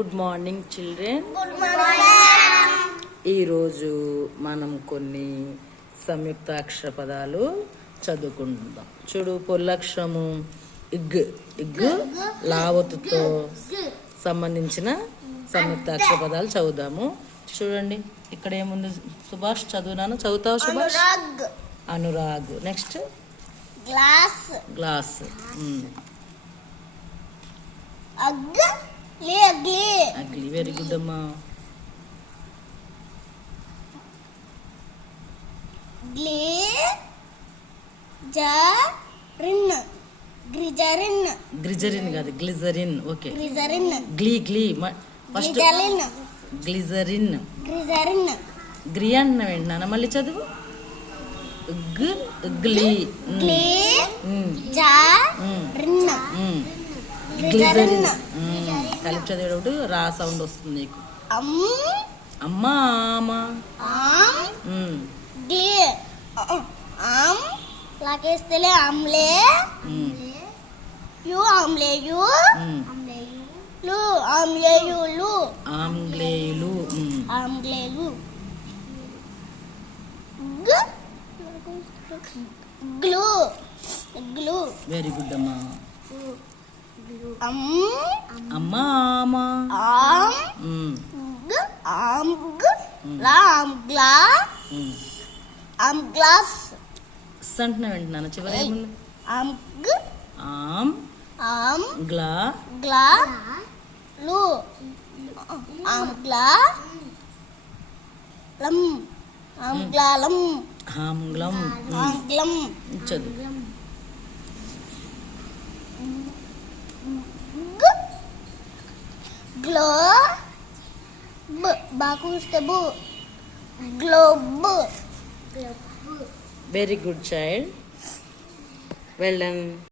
Good morning children. Good morning. ఈరోజు మనం కొన్ని సంయుక్తాక్షర పదాలు చదువుకుందాం. చూడు, పొల్లక్షరము ఇగ్. ఇగ్ లావతుతో సంబంధించిన సంయుక్తాక్షర పదాలు చదువుదాము. చూడండి, ఇక్కడ ఏముంది? సుభాష్ చదువునాను, చదువుతావు Subhash? Anurag. Next glass. Glass. Ugly. Very good అమ్మా. గ్లిజరిన్ కాదు, గ్లిజరిన్. ఓకే. First glycerin. గ్రీ అన్న వింటున్నాను, మళ్ళీ చదువు. గ్లిజరిన్. కలిపి చదివేటప్పుడు రా సౌండ్ వస్తుంది నీకు. అమ్మా. లాకేస్తేలే ఆమ్లే. యు ఆమ్లే యు. లు ఆమ్లే యు లు. ఆమ్లేలు. ఆమ్లేలు. గ్లూ. గ్లూ. వెరీ గుడ్ అమ్మా. అమ్మా. అమ్మా. గ్లాస్ అంటున్నా వింటున్నాను. చివరి ఏముంది? గ్లా. గ్లా లు. గ్లా లం. గ్లాలం. హాంగ్లం. ఆంగ్లం. చదువు. గ్లో. బాకుస్తే బు. Globe. Very good child. Well done.